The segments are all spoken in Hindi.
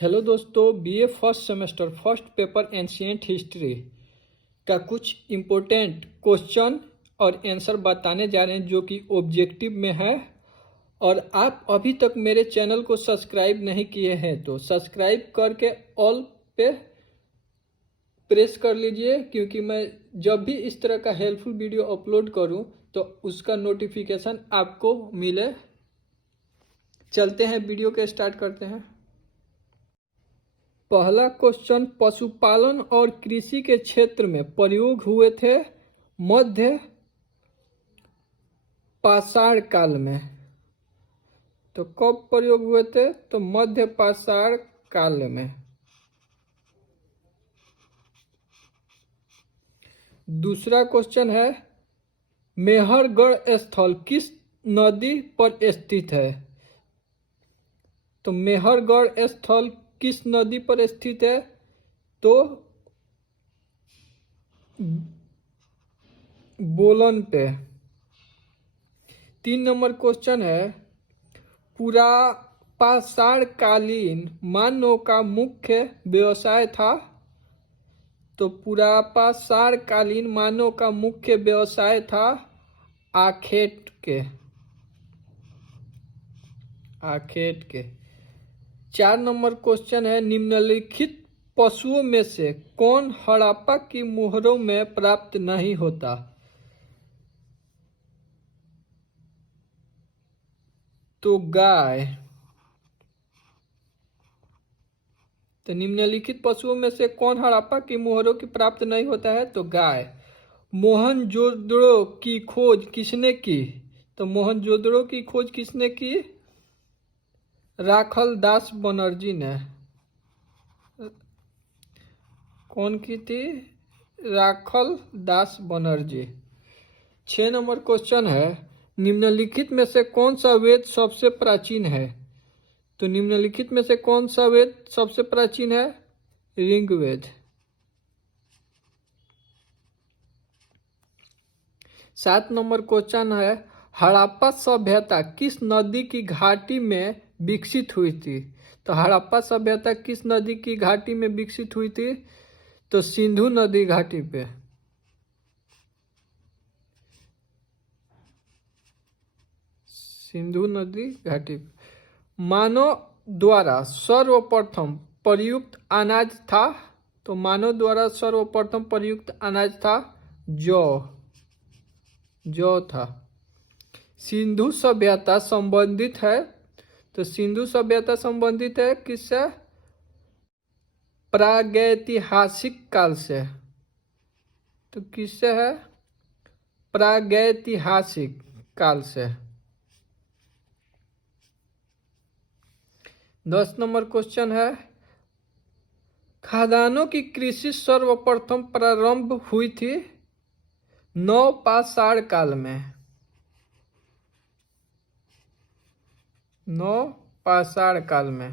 हेलो दोस्तों, BA first semester first paper ancient history का कुछ इम्पोर्टेंट क्वेश्चन और आंसर बताने जा रहे हैं जो कि ऑब्जेक्टिव में है। और आप अभी तक मेरे चैनल को सब्सक्राइब नहीं किए हैं तो सब्सक्राइब करके ऑल पे प्रेस कर लीजिए, क्योंकि मैं जब भी इस तरह का हेल्पफुल वीडियो अपलोड करूं तो उसका नोटिफिकेशन आपको मिले। चलते हैं, वीडियो के स्टार्ट करते हैं। पहला क्वेश्चन, पशुपालन और कृषि के क्षेत्र में प्रयोग हुए थे मध्य पाषाण काल में। तो कब प्रयोग हुए थे? तो मध्य पाषाण काल में। दूसरा क्वेश्चन है, मेहरगढ़ स्थल किस नदी पर स्थित है? तो मेहरगढ़ स्थल किस नदी पर स्थित है? तो बोलन पे। 3 नंबर क्वेश्चन है, पुरापाषाणकालीन मानव का मुख्य व्यवसाय था? तो पुरापाषाणकालीन मानव का मुख्य व्यवसाय था आखेट के। 4 नंबर क्वेश्चन है, निम्नलिखित पशुओं में से कौन हड़प्पा की मोहरों में प्राप्त नहीं होता? तो गाय। तो निम्नलिखित पशुओं में से कौन हड़प्पा की मोहरों की प्राप्त नहीं होता है? तो गाय। मोहनजोदड़ो की खोज किसने की? तो मोहनजोदड़ो की खोज किसने की? राखल दास बनर्जी ने। कौन की थी? राखल दास बनर्जी। 6 नंबर क्वेश्चन है, निम्नलिखित में से कौन सा वेद सबसे प्राचीन है? तो निम्नलिखित में से कौन सा वेद सबसे प्राचीन है? ऋग्वेद। 7 नंबर क्वेश्चन है, हड़प्पा सभ्यता किस नदी की घाटी में विकसित हुई थी? तो हड़प्पा सभ्यता किस नदी की घाटी में विकसित हुई थी? तो सिंधु नदी घाटी पे। सिंधु नदी घाटी पे। मानव द्वारा सर्वप्रथम प्रयुक्त अनाज था? तो मानव द्वारा सर्वप्रथम प्रयुक्त अनाज था जौ था। सिंधु सभ्यता संबंधित है? तो सिंधु सभ्यता संबंधित है किससे? प्रागैतिहासिक काल से। तो किससे है? प्रागैतिहासिक काल से। 10 नंबर क्वेश्चन है, खाद्यान्नों की कृषि सर्वप्रथम प्रारंभ हुई थी नवपाषाण काल में। नवपाषाण काल में।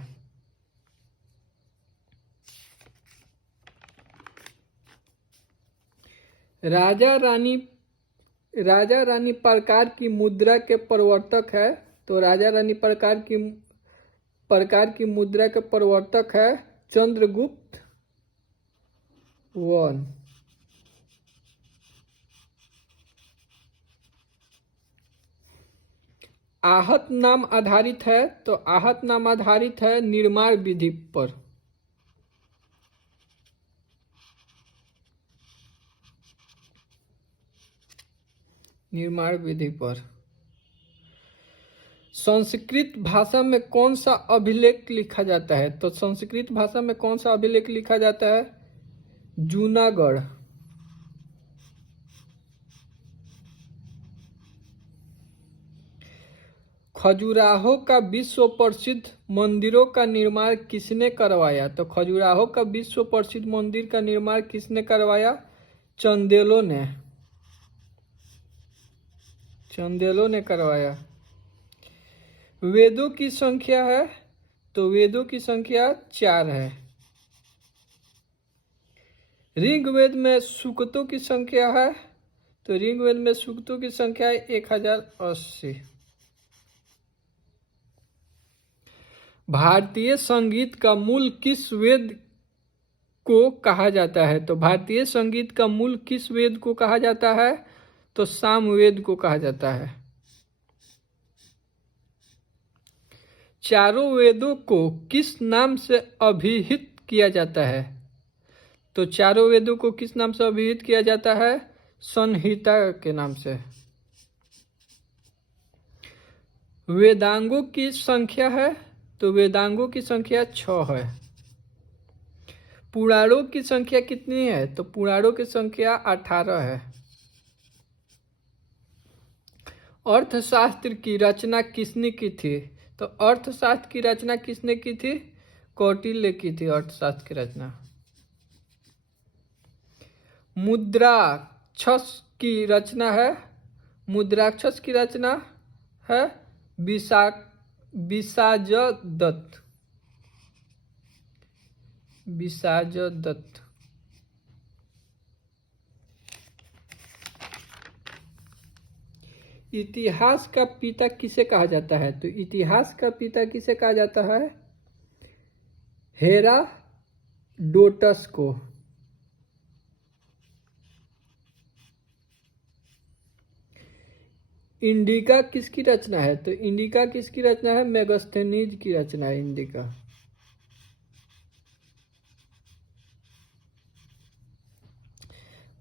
राजा रानी प्रकार की मुद्रा के प्रवर्तक है? तो राजा रानी प्रकार की मुद्रा के प्रवर्तक है चंद्रगुप्त वन। आहत नाम आधारित है? तो आहत नाम आधारित है निर्माण विधि पर। निर्माण विधि पर। संस्कृत भाषा में कौन सा अभिलेख लिखा जाता है? तो संस्कृत भाषा में कौन सा अभिलेख लिखा जाता है? जूनागढ़। खजुराहो का विश्व प्रसिद्ध मंदिरों का निर्माण किसने करवाया? तो खजुराहो का विश्व प्रसिद्ध मंदिर का निर्माण किसने करवाया? चंदेलों ने करवाया। वेदों की संख्या है? तो वेदों की संख्या 4 है। ऋग्वेद में सूक्तों की संख्या है? तो ऋग्वेद में सूक्तों की संख्या है 1080। भारतीय संगीत का मूल किस वेद को कहा जाता है? तो भारतीय संगीत का मूल किस वेद को कहा जाता है? तो सामवेद को कहा जाता है। चारों वेदों को किस नाम से अभिहित किया जाता है? तो चारों वेदों को किस नाम से अभिहित किया जाता है? संहिता के नाम से। वेदांगों की संख्या है? तो वेदांगों की संख्या 6 है। पुराणों की संख्या कितनी है? तो पुराणों की संख्या 18 है। अर्थशास्त्र की रचना किसने की थी? तो अर्थशास्त्र की रचना किसने की थी? कौटिल्य की थी अर्थशास्त्र की रचना। मुद्राक्षस की रचना है? मुद्राक्षस की रचना है विसाजदत्त। विसाजदत्त। इतिहास का पिता किसे कहा जाता है? तो इतिहास का पिता किसे कहा जाता है? हेरोडोटस को। इंडिका किसकी रचना है? तो इंडिका किसकी रचना है? मेगास्थनीज की रचना है इंडिका।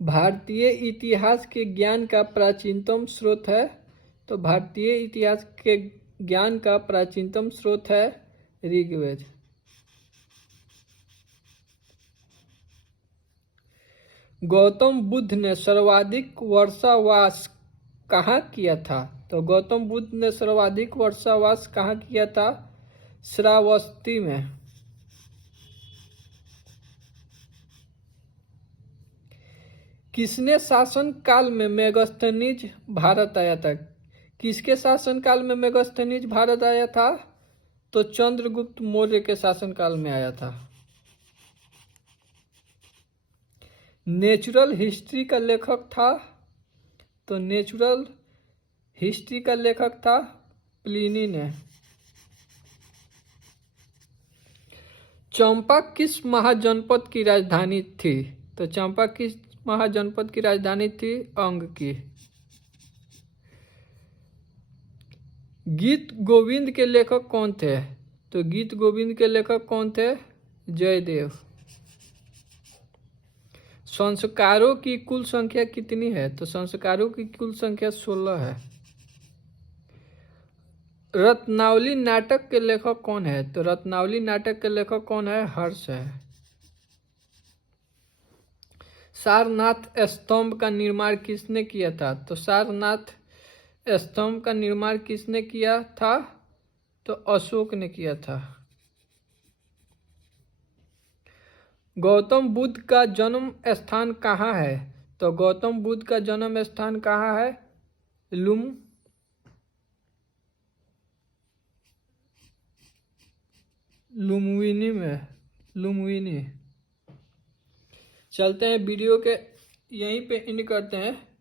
भारतीय इतिहास के ज्ञान का प्राचीनतम स्रोत है? तो भारतीय इतिहास के ज्ञान का प्राचीनतम स्रोत है ऋग्वेद। गौतम बुद्ध ने सर्वाधिक वर्षावास कहाँ किया था? तो गौतम बुद्ध ने सर्वाधिक वर्षावास कहाँ किया था? श्रावस्ती में। किसने शासन काल में मेगास्थनीज भारत आया था? किसके शासन काल में मेगास्थनीज भारत आया था? तो चंद्रगुप्त मौर्य के शासन काल में आया था। नेचुरल हिस्ट्री का लेखक था? तो नेचुरल हिस्ट्री का लेखक था प्लिनी ने। चंपा किस महाजनपद की राजधानी थी? तो चंपा किस महाजनपद की राजधानी थी? अंग की। गीत गोविंद के लेखक कौन थे? तो गीत गोविंद के लेखक कौन थे? जयदेव। संस्कारों की कुल संख्या कितनी है? तो संस्कारों की कुल संख्या 16 है। रत्नावली नाटक के लेखक कौन है? तो रत्नावली नाटक के लेखक कौन है? हर्ष है। सारनाथ स्तंभ का निर्माण किसने किया था? तो सारनाथ स्तंभ का निर्माण किसने किया था? तो अशोक ने किया था। गौतम बुद्ध का जन्म स्थान कहाँ है? तो गौतम बुद्ध का जन्म स्थान कहाँ है? लुम्बिनी में। लुम्बिनी। चलते हैं वीडियो के यहीं पे एंड करते हैं।